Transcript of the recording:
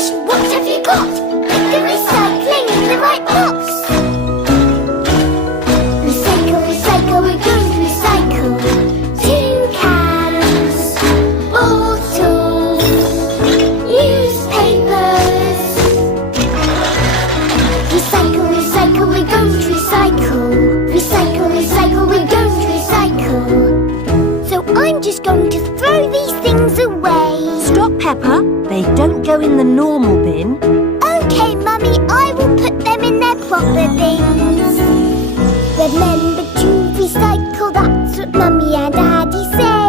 finished, what have you got? Put the recycling in the right box. Recycle, recycle, we're going to recycle. Tin cans, bottles, newspapers. Recycle, recycle, we're going to recycle. Recycle, recycle, we're going to recycle. So I'm just going to throw these things away. Stop, Peppa. They don't go in the normal bin. Okay, Mummy, I will put them in their proper bins. Remember to recycle, that's what Mummy and Daddy say.